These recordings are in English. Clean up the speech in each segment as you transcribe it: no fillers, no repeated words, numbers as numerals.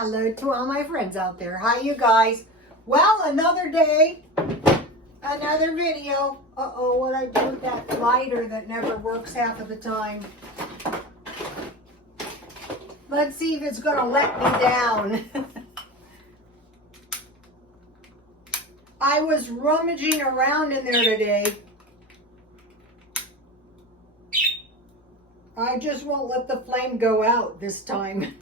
Hello to all my friends out there. Hi, you guys. Well, another day, another video. Uh-oh, what I do with that lighter that never works half of the time. Let's see if it's going to let me down. I was rummaging around in there today. I just won't let the flame go out this time.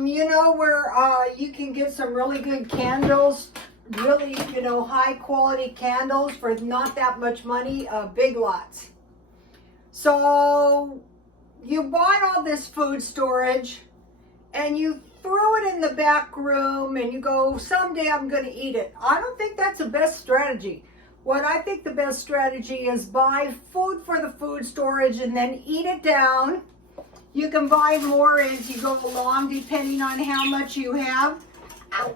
You know where you can get some really good candles, really, high quality candles for not that much money, Big Lots. So you bought all this food storage and you threw it in the back room and you go, someday I'm going to eat it. I don't think that's the best strategy. What I think the best strategy is buy food for the food storage and then eat it down. You can buy more as you go along depending on how much you have. Ow.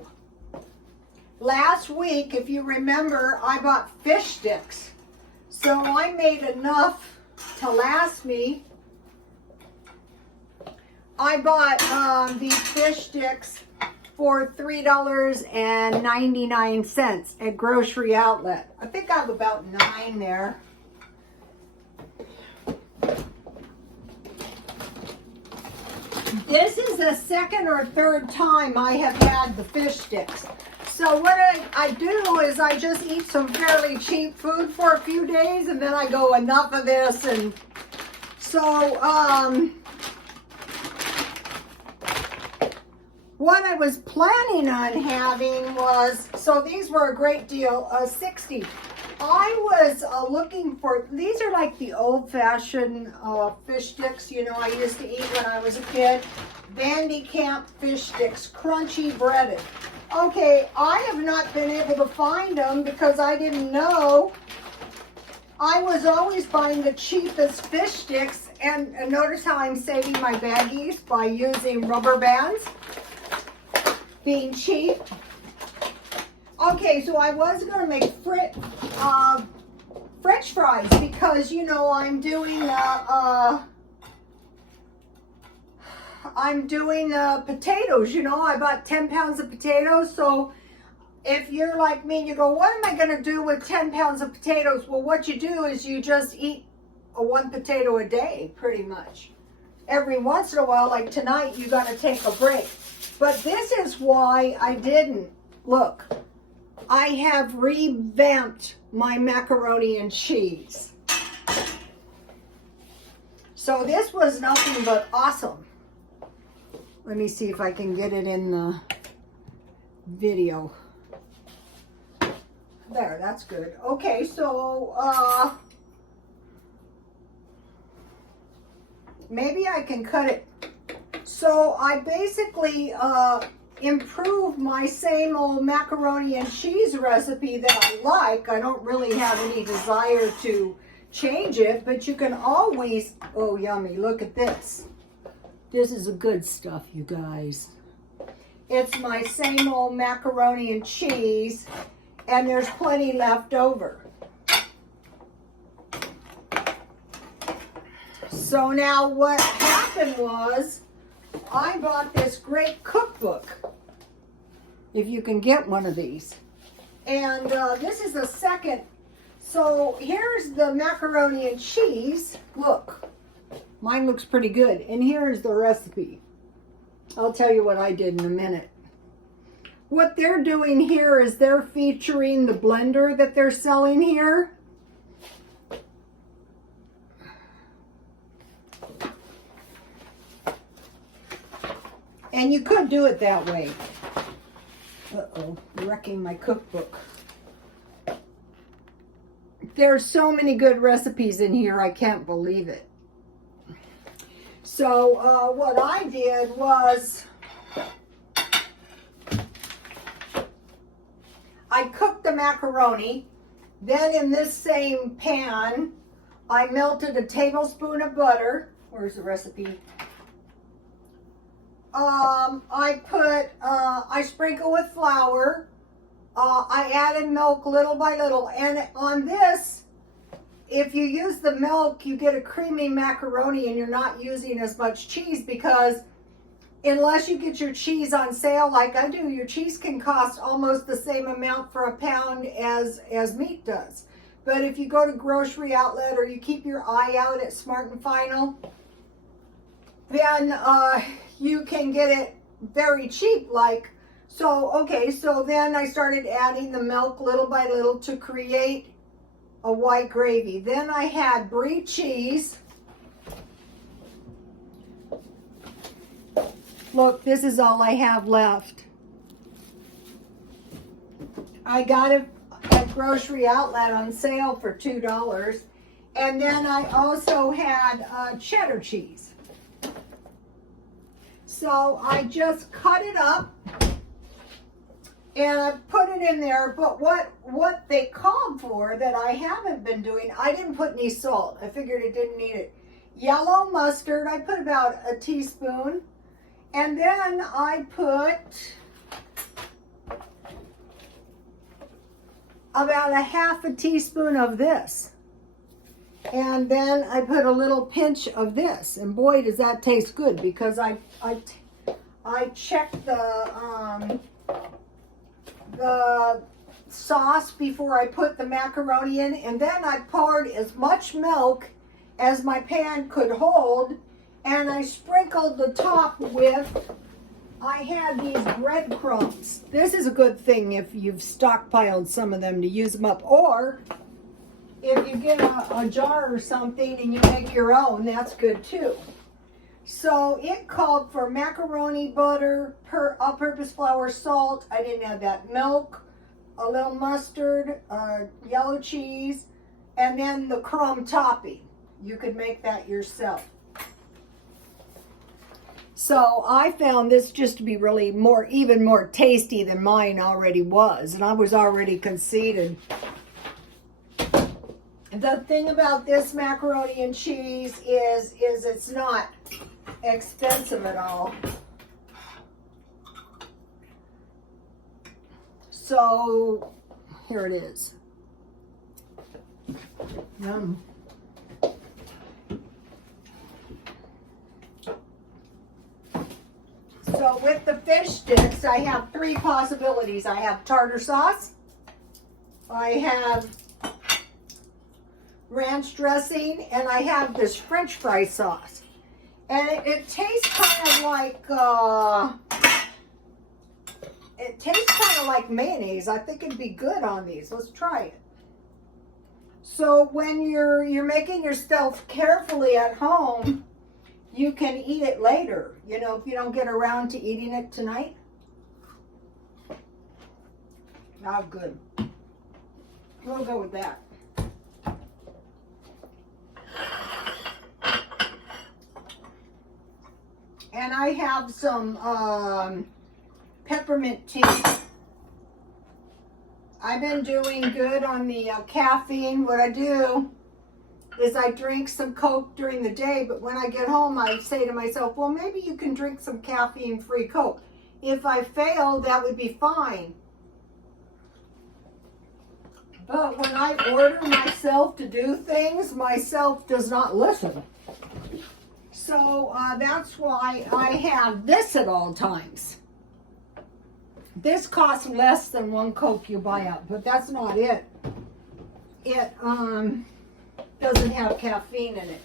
Last week, if you remember, I bought fish sticks. So I made enough to last me. I bought these fish sticks for $3.99 at Grocery Outlet. I think I have about 9 there. This is the second or third time I have had the fish sticks. So what I do is I just eat some fairly cheap food for a few days and then I go, enough of this. And so what I was planning on having was, so these were a great deal, 60. I was looking for, these are like the old-fashioned fish sticks, I used to eat when I was a kid. Vandy Camp fish sticks, crunchy breaded. Okay, I have not been able to find them because I didn't know. I was always buying the cheapest fish sticks, and notice how I'm saving my baggies by using rubber bands, being cheap. Okay, so I was going to make French fries because, I'm doing potatoes, I bought 10 pounds of potatoes. So if you're like me and you go, what am I going to do with 10 pounds of potatoes? Well, what you do is you just eat one potato a day, pretty much. Every once in a while, like tonight, you got to take a break. But this is why I didn't. Look. I have revamped my macaroni and cheese. So this was nothing but awesome. Let me see if I can get it in the video. There, that's good. Okay, so maybe I can cut it. So I basically improve my same old macaroni and cheese recipe that I like. I don't really have any desire to change it, but you can always, oh yummy, look at this. This is the good stuff, you guys. It's my same old macaroni and cheese, and there's plenty left over. So now what happened was, I bought this great cookbook, if you can get one of these. And this is the second. So here's the macaroni and cheese. Look, mine looks pretty good. And here's the recipe. I'll tell you what I did in a minute. What they're doing here is they're featuring the blender that they're selling here. And you could do it that way. Uh-oh, wrecking my cookbook. There's so many good recipes in here, I can't believe it. So what I did was, I cooked the macaroni. Then in this same pan, I melted a tablespoon of butter. Where's the recipe? I sprinkle with flour, I added milk little by little. And on this, if you use the milk, you get a creamy macaroni and you're not using as much cheese, because unless you get your cheese on sale like I do, your cheese can cost almost the same amount for a pound as meat does. But if you go to grocery outlet or you keep your eye out at Smart and Final, then you can get it very cheap. So then I started adding the milk little by little to create a white gravy. Then I had brie cheese. Look, this is all I have left. I got it at grocery outlet on sale for $2. And then I also had cheddar cheese. So I just cut it up and I put it in there. But what they called for that I haven't been doing, I didn't put any salt. I figured it didn't need it. Yellow mustard, I put about a teaspoon. And then I put about a half a teaspoon of this. And then I put a little pinch of this. And boy, does that taste good, because I checked the sauce before I put the macaroni in. And then I poured as much milk as my pan could hold. And I sprinkled the top with, I had these breadcrumbs. This is a good thing if you've stockpiled some of them to use them up. Or if you get a jar or something and you make your own, that's good too. So it called for macaroni, butter, all-purpose flour, salt. I didn't add that. Milk, a little mustard, yellow cheese, and then the crumb topping. You could make that yourself. So I found this just to be really even more tasty than mine already was. And I was already conceited. The thing about this macaroni and cheese is it's not expensive at all. So here it is. Yum. So with the fish sticks, I have three possibilities. I have tartar sauce, I have ranch dressing, and I have this French fry sauce. And it tastes kind of like mayonnaise. I think it'd be good on these. Let's try it. So when you're making your stuff carefully at home, you can eat it later, you know, if you don't get around to eating it tonight. Oh, good. We'll go with that. And I have some peppermint tea. I've been doing good on the caffeine. What I do is I drink some Coke during the day, but when I get home, I say to myself, well, maybe you can drink some caffeine-free Coke. If I fail, that would be fine. But when I order myself to do things, myself does not listen. So that's why I have this at all times. This costs less than one Coke you buy out, but that's not it. It doesn't have caffeine in it.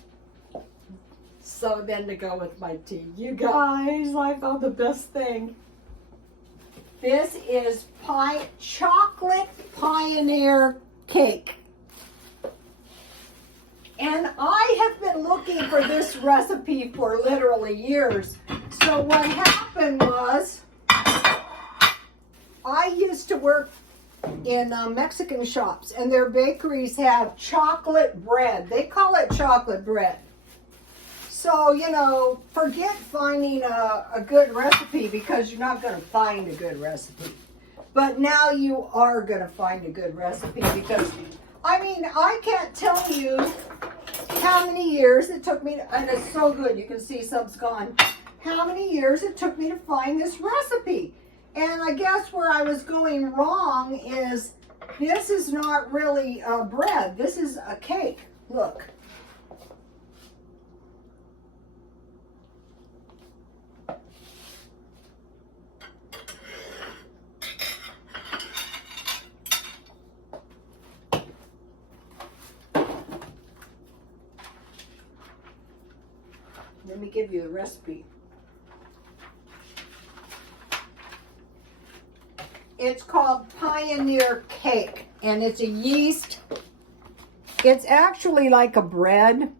So then to go with my tea. You guys, I found the best thing. This is chocolate pioneer cake. And I have been looking for this recipe for literally years. So what happened was, I used to work in Mexican shops, and their bakeries have chocolate bread. They call it chocolate bread. So, you know, forget finding a good recipe, because you're not going to find a good recipe. But now you are going to find a good recipe, because, I mean, I can't tell you how many years it took me to, and it's so good, you can see some's gone, how many years it took me to find this recipe. And I guess where I was going wrong is this is not really bread. This is a cake. Look. Let me give you the recipe. It's called Pioneer Cake, and it's a yeast. It's actually like a bread.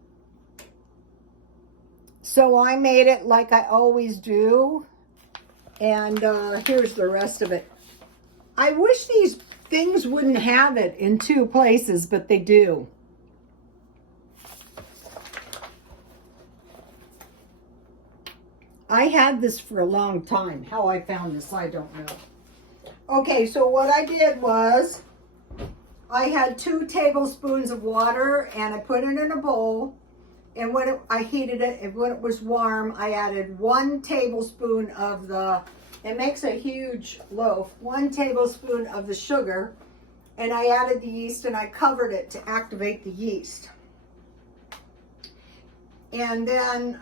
So I made it like I always do. And here's the rest of it. I wish these things wouldn't have it in two places, but they do. I had this for a long time. How I found this, I don't know. Okay, so what I did was I had 2 tablespoons of water and I put it in a bowl. And when I heated it, and when it was warm, I added 1 tablespoon of it makes a huge loaf, 1 tablespoon of the sugar. And I added the yeast and I covered it to activate the yeast. And then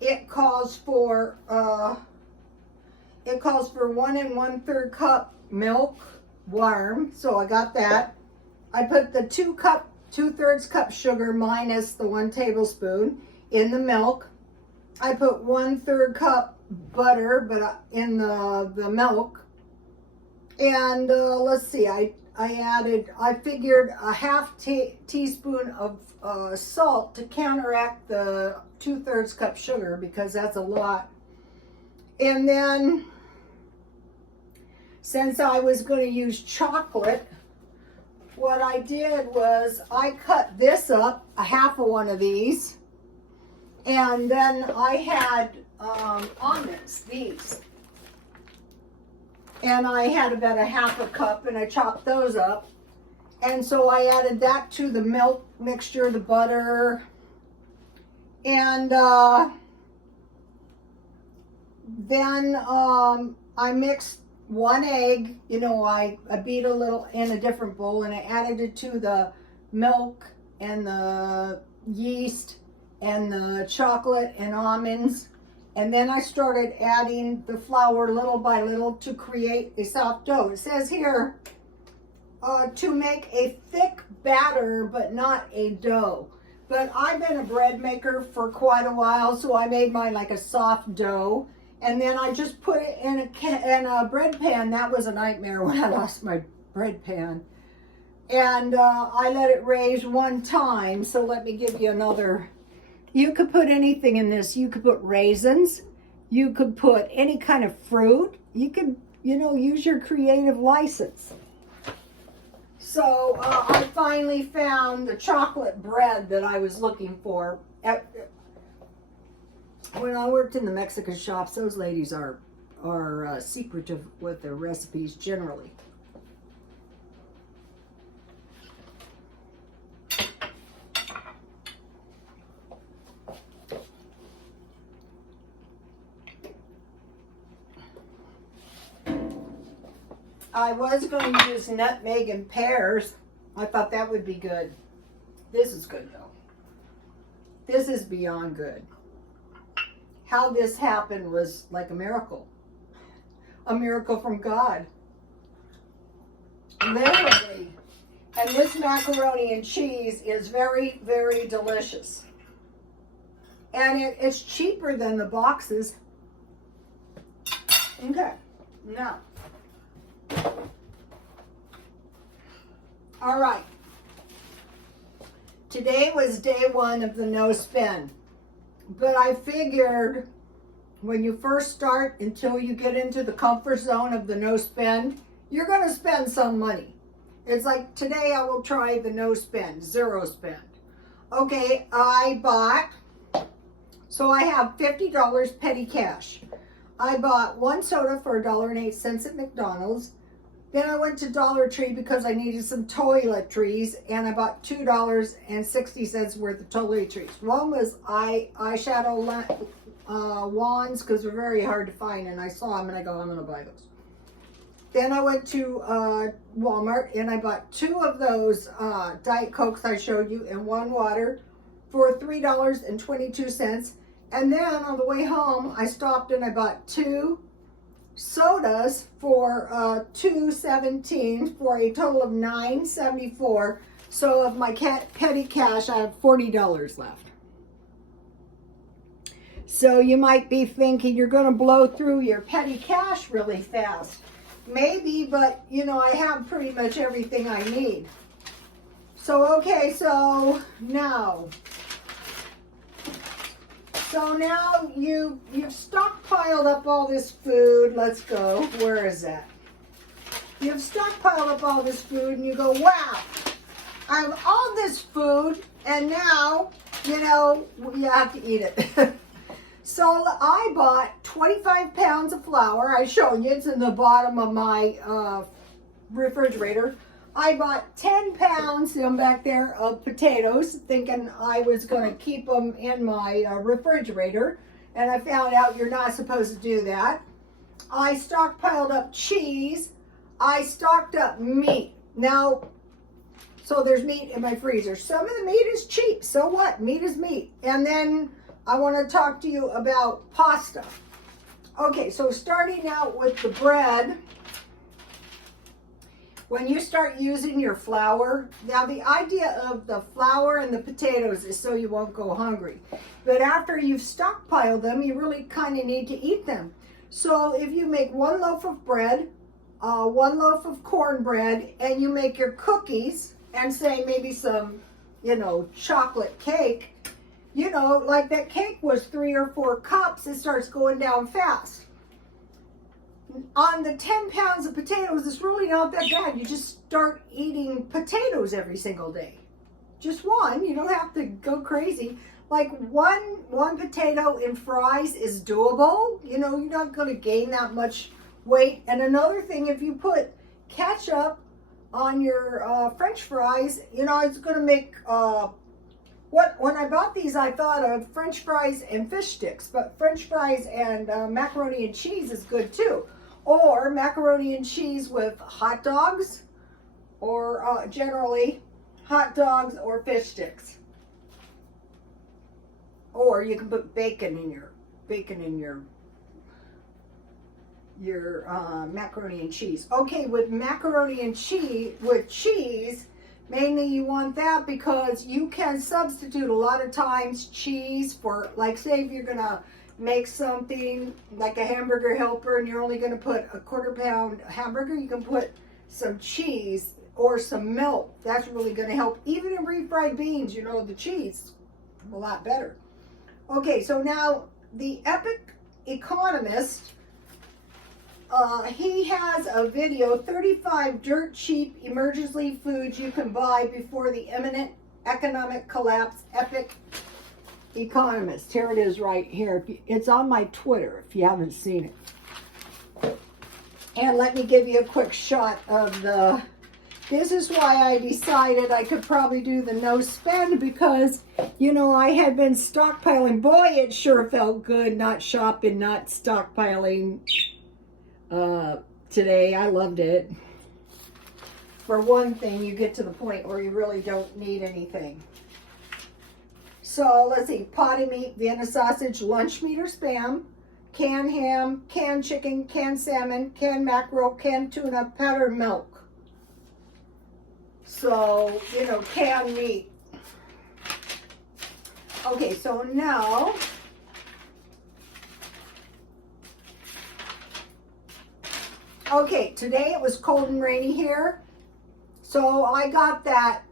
it calls for 1 1/3 cup milk, warm. So I got that. I put the 2/3 cup sugar minus the 1 tablespoon in the milk. I put 1/3 cup butter, but in the milk. And let's see, I figured a half teaspoon of salt to counteract the 2/3 cup sugar, because that's a lot. And then, since I was going to use chocolate, what I did was I cut this up, a half of one of these, and then I had almonds, these. And I had about a half a cup, and I chopped those up. And so I added that to the milk mixture, the butter, and then I mixed 1 egg. You know, I beat a little in a different bowl, and I added it to the milk and the yeast and the chocolate and almonds. And then I started adding the flour little by little to create a soft dough. It says here to make a thick batter, but not a dough. But I've been a bread maker for quite a while, so I made mine like a soft dough. And then I just put it in a bread pan. That was a nightmare when I lost my bread pan. And I let it raise 1 time. So let me give you another. You could put anything in this. You could put raisins. You could put any kind of fruit. You could, use your creative license. So I finally found the chocolate bread that I was looking for. When I worked in the Mexican shops, those ladies are secretive with their recipes generally. I was going to use nutmeg and pears. I thought that would be good. This is good though. This is beyond good. How this happened was like a miracle from God, literally. And this macaroni and cheese is very, very delicious, and it's cheaper than the boxes. Okay, now, all right. Today was day 1 of the no spend. But I figured when you first start, until you get into the comfort zone of the no spend, you're going to spend some money. It's like today I will try the no spend, 0 spend. Okay, so I have $50 petty cash. I bought 1 soda for $1.08 at McDonald's. Then I went to Dollar Tree because I needed some toiletries, and I bought $2.60 worth of toiletries. One was eyeshadow wands because they're very hard to find, and I saw them and I go, I'm going to buy those. Then I went to Walmart and I bought 2 of those Diet Cokes I showed you and 1 water for $3.22. And then on the way home, I stopped and I bought 2 sodas for $2.17 for a total of $9.74. So of my petty cash, I have $40 left. So you might be thinking you're going to blow through your petty cash really fast. Maybe, but you know, I have pretty much everything I need. So, okay, so now you've stockpiled up all this food. Let's go. Where is that? You've stockpiled up all this food and you go, wow, I have all this food and now, you know, you have to eat it. So I bought 25 pounds of flour. I showed you, it's in the bottom of my refrigerator. I bought 10 pounds back there of potatoes, thinking I was going to keep them in my refrigerator. And I found out you're not supposed to do that. I stockpiled up cheese. I stocked up meat. Now, so there's meat in my freezer. Some of the meat is cheap. So what? Meat is meat. And then I want to talk to you about pasta. Okay, so starting out with the bread, when you start using your flour, now the idea of the flour and the potatoes is so you won't go hungry. But after you've stockpiled them, you really kind of need to eat them. So if you make 1 loaf of bread, 1 loaf of cornbread, and you make your cookies, and say maybe some, you know, chocolate cake, you know, like that cake was 3 or 4 cups, it starts going down fast. On the 10 pounds of potatoes, it's really not that bad. You just start eating potatoes every single day. Just 1, you don't have to go crazy. Like one potato in fries is doable. You know, you're not going to gain that much weight. And another thing, if you put ketchup on your French fries, you know, it's going to make when I bought these, I thought of French fries and fish sticks, but French fries and macaroni and cheese is good too. Or macaroni and cheese with hot dogs, or generally hot dogs or fish sticks. Or you can put bacon in your macaroni and cheese. Okay, with macaroni and cheese, mainly you want that because you can substitute a lot of times cheese for, like, say if you're gonna make something like a hamburger helper and you're only gonna put a 1/4 pound hamburger, you can put some cheese or some milk. That's really gonna help. Even in refried beans, you know, the cheese a lot better. Okay, so now the Epic Economist, he has a video, 35 dirt cheap emergency foods you can buy before the imminent economic collapse. Epic Economist. Here it is right here. It's on my Twitter if you haven't seen it. And let me give you a quick shot of the, this is why I decided I could probably do the no spend, because, you know, I had been stockpiling. Boy, it sure felt good not shopping, not stockpiling today. I loved it. For one thing, you get to the point where you really don't need anything. So let's see, potted meat, Vienna sausage, lunch meat or Spam, canned ham, canned chicken, canned salmon, canned mackerel, canned tuna, powdered milk. So, you know, canned meat. Okay, so now, okay, today it was cold and rainy here. So I got that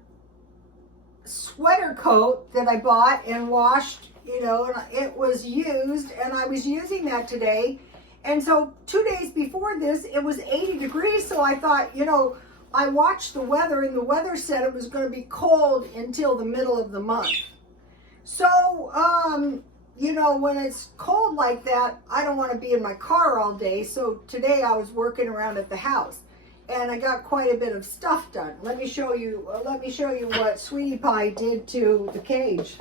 sweater coat that I bought and washed, you know, and it was used, and I was using that today. And so 2 days before this, it was 80 degrees. So I thought, you know, I watched the weather, and the weather said it was going to be cold until the middle of the month. So, you know, when it's cold like that, I don't want to be in my car all day. So today I was working around at the house, and I got quite a bit of stuff done. Let me show you what Sweetie Pie did to the cage.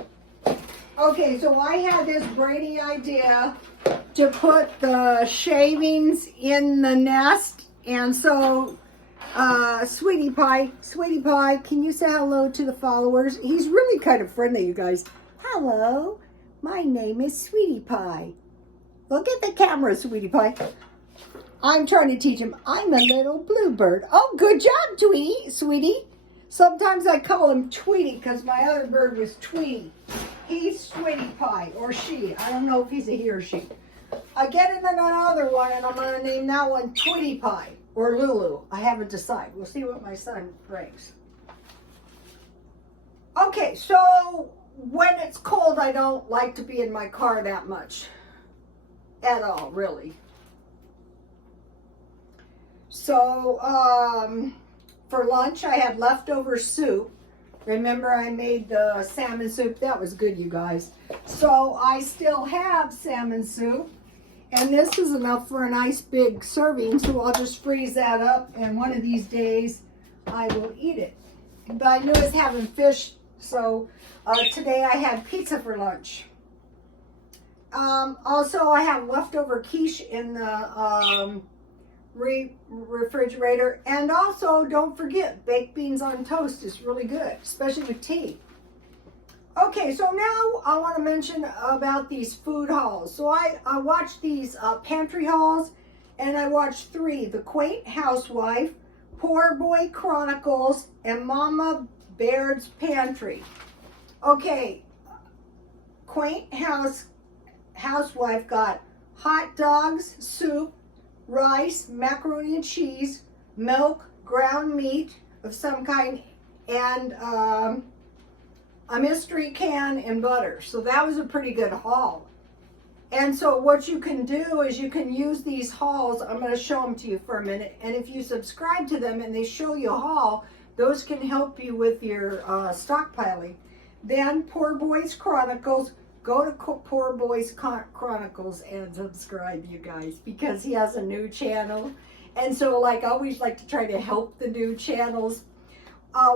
Okay, so I had this Brady idea to put the shavings in the nest. And so, Sweetie Pie, can you say hello to the followers? He's really kind of friendly, you guys. Hello, my name is Sweetie Pie. Look at the camera, Sweetie Pie. I'm trying to teach him. I'm a little bluebird. Oh, good job, Sweetie. Sometimes I call him Tweety because my other bird was Tweety. He's Sweetie Pie, or she. I don't know if he's a he or she. I get in another one, and I'm going to name that one Tweety Pie, or Lulu. I haven't decided. We'll see what my son brings. Okay, so when it's cold, I don't like to be in my car that much. At all, really. So, for lunch, I had leftover soup. Remember, I made the salmon soup? That was good, you guys. So, I still have salmon soup. And this is enough for a nice big serving. So, I'll just freeze that up. And one of these days, I will eat it. But I knew I was having fish. So, today I had pizza for lunch. Also, I have leftover quiche in the refrigerator. And also, don't forget, baked beans on toast is really good, especially with tea. Okay, so now I want to mention about these food hauls. So I watched these pantry hauls, and I watched 3. The Quaint Housewife, Poor Boy Chronicles, and Mama Baird's Pantry. Okay, Quaint Housewife got hot dogs, soup, rice, macaroni and cheese, milk, ground meat of some kind, and a mystery can and butter. So that was a pretty good haul. And so what you can do is you can use these hauls. I'm going to show them to you for a minute. And if you subscribe to them and they show you a haul, those can help you with your stockpiling. Then Poor Boys Chronicles. Go to Poor Boys Chronicles and subscribe, you guys, because he has a new channel. And so, I always like to try to help the new channels.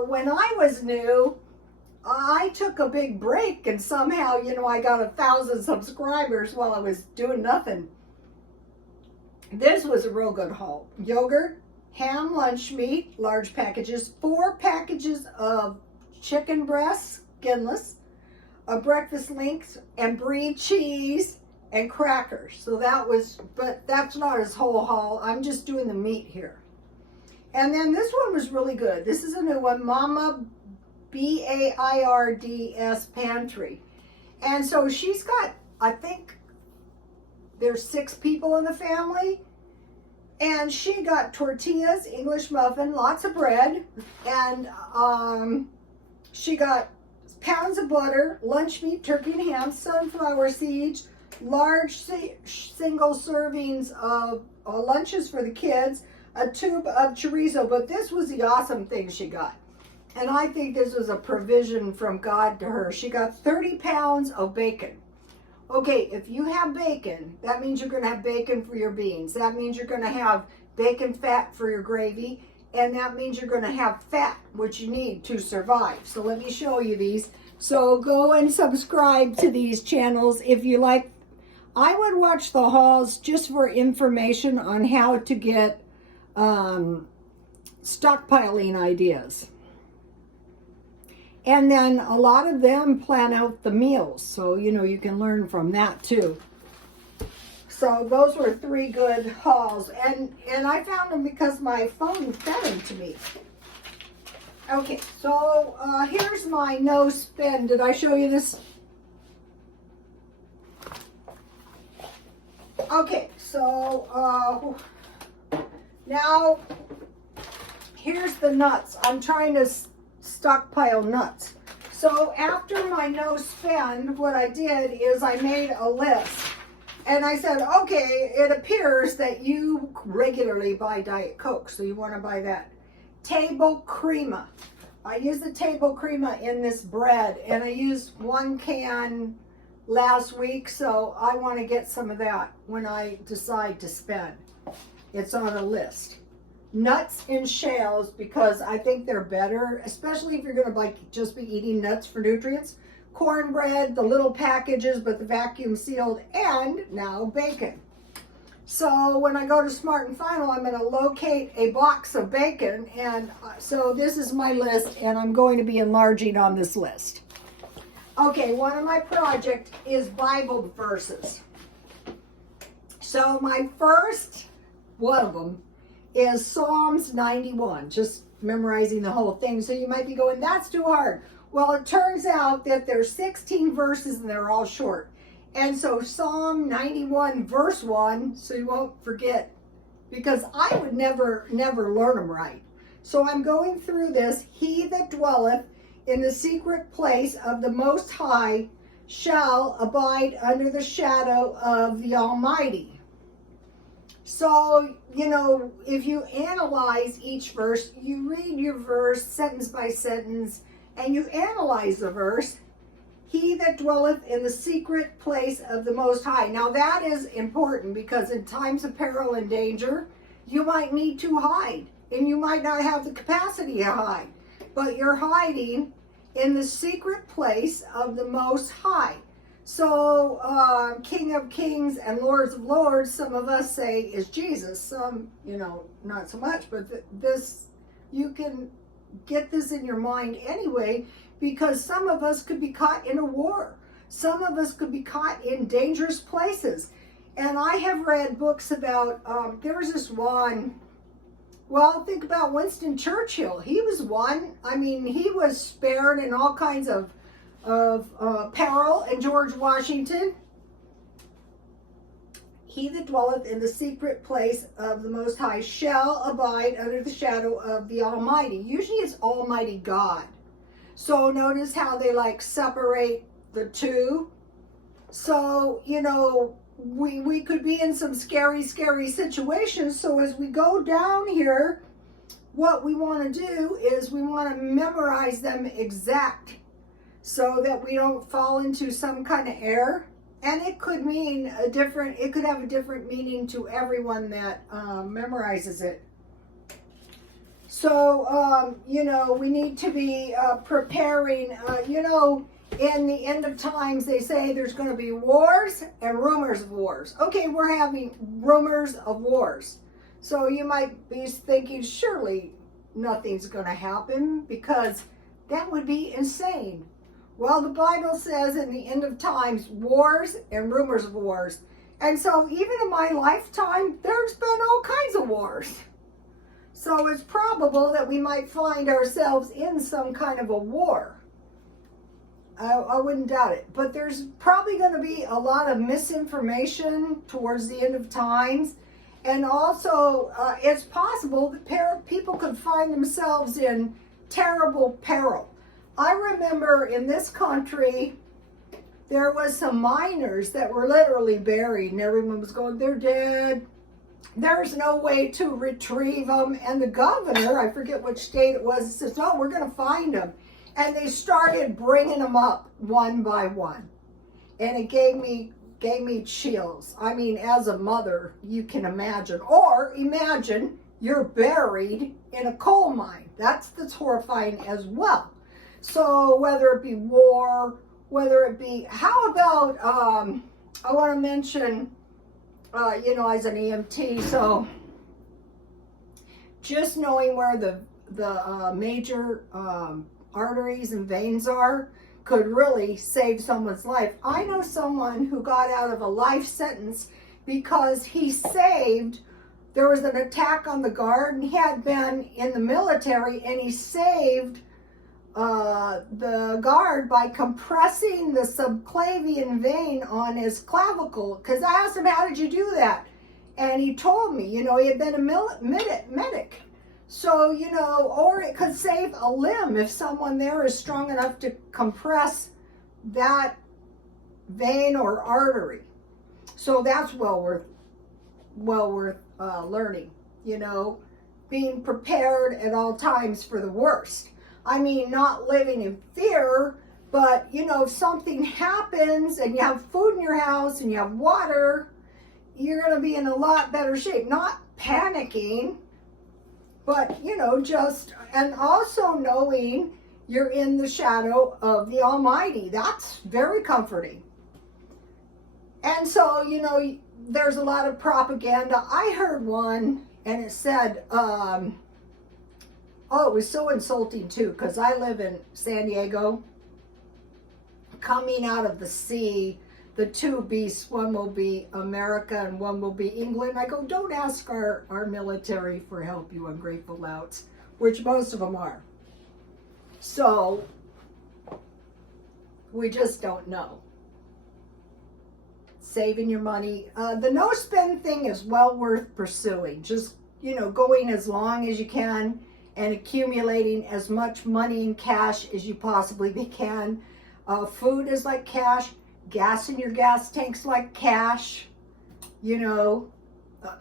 When I was new, I took a big break, and somehow, I got 1,000 subscribers while I was doing nothing. This was a real good haul. Yogurt, ham lunch meat, large packages, 4 packages of chicken breasts, skinless, a breakfast links, and brie cheese and crackers. So but that's not his whole haul. I'm just doing the meat here. And then this one was really good. This is a new one, Mama Baird's Pantry. And so she's got, I think there's 6 people in the family. And she got tortillas, English muffin, lots of bread, and she got pounds of butter, lunch meat, turkey and ham, sunflower seeds, large single servings of lunches for the kids, a tube of chorizo. But this was the awesome thing she got. And I think this was a provision from God to her. She got 30 pounds of bacon. Okay, if you have bacon, that means you're going to have bacon for your beans. That means you're going to have bacon fat for your gravy. And that means you're going to have fat, which you need to survive. So let me show you these. So go and subscribe to these channels if you like. I would watch the hauls just for information on how to get stockpiling ideas. And then a lot of them plan out the meals. So, you can learn from that too. So those were 3 good hauls, and I found them because my phone fed them to me. Okay, so here's my no spin. Did I show you this? Okay, so now here's the nuts. I'm trying to stockpile nuts. So after my no spend, what I did is I made a list. And I said, okay, it appears that you regularly buy Diet Coke, so you want to buy that. Table crema. I used the table crema in this bread, and I used 1 can last week, so I want to get some of that when I decide to spend. It's on a list. Nuts and shells, because I think they're better, especially if you're going to just be eating nuts for nutrients. cornbread, the little packages, but the vacuum sealed, and now bacon. So when I go to Smart and Final, I'm going to locate a box of bacon, and so this is my list, and I'm going to be enlarging on this list. Okay, one of my projects is Bible verses. So my first one of them is Psalms 91, just memorizing the whole thing. So you might be going, that's too hard. Well, it turns out that there's 16 verses and they're all short. And so Psalm 91 verse 1, so you won't forget, because I would never learn them right. So I'm going through this. He that dwelleth in the secret place of the Most High shall abide under the shadow of the Almighty. So, you know, if you analyze each verse, you read your verse sentence by sentence, and you analyze the verse. He that dwelleth in the secret place of the Most High. Now that is important, because in times of peril and danger, you might need to hide, and you might not have the capacity to hide, but you're hiding in the secret place of the Most High. So King of Kings and Lords of Lords, some of us say is Jesus. Some, you know, not so much, but this, you can get this in your mind anyway, because some of us could be caught in a war. Some of us could be caught in dangerous places. And I have read books about, there was this one, well, think about Winston Churchill. He was one. I mean, he was spared in all kinds of peril. And George Washington, he that dwelleth in the secret place of the Most High shall abide under the shadow of the Almighty. Usually it's Almighty God. So notice how they like separate the two. So, you know, we could be in some scary situations. So as we go down here, what we want to do is we want to memorize them exact, so that we don't fall into some kind of error. And it could mean it could have a different meaning to everyone that memorizes it. So, you know, we need to be preparing, you know, in the end of times, they say there's going to be wars and rumors of wars. Okay, we're having rumors of wars. So you might be thinking, surely nothing's going to happen, because that would be insane. Well, the Bible says in the end of times, wars and rumors of wars. And so even in my lifetime, there's been all kinds of wars. So it's probable that we might find ourselves in some kind of a war. I wouldn't doubt it. But there's probably going to be a lot of misinformation towards the end of times. And also, it's possible that people could find themselves in terrible peril. I remember in this country, there was some miners that were literally buried, and everyone was going, they're dead. There's no way to retrieve them. And the governor, I forget which state it was, says, no, we're going to find them. And they started bringing them up one by one. And it gave me chills. I mean, as a mother, you can imagine. Or imagine you're buried in a coal mine. That's horrifying as well. So whether it be war, whether it be, how about, I want to mention, you know, as an EMT, so just knowing where the major arteries and veins are could really save someone's life. I know someone who got out of a life sentence because he saved, there was an attack on the guard, and he had been in the military, and he saved the guard by compressing the subclavian vein on his clavicle. Because I asked him, how did you do that? And he told me, you know, he had been a medic. So, you know, or it could save a limb if someone there is strong enough to compress that vein or artery. So that's well worth learning, you know, being prepared at all times for the worst. I mean, not living in fear, but, you know, if something happens and you have food in your house and you have water, you're going to be in a lot better shape. Not panicking, but, you know, just, and also knowing you're in the shadow of the Almighty. That's very comforting. And so, you know, there's a lot of propaganda. I heard one and it said, oh, it was so insulting too, because I live in San Diego. Coming out of the sea, the two beasts, one will be America and one will be England. I go, don't ask our military for help, you ungrateful louts, which most of them are. So, we just don't know. Saving your money. The no spend thing is well worth pursuing. Just, you know, going as long as you can and accumulating as much money in cash as you possibly can. Food is like cash. Gas in your gas tank's like cash. You know,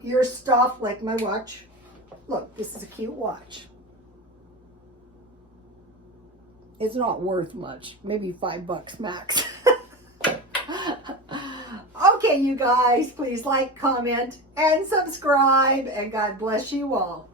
your stuff, like my watch. Look, this is a cute watch. It's not worth much. Maybe $5 max. Okay, you guys, please like, comment, and subscribe. And God bless you all.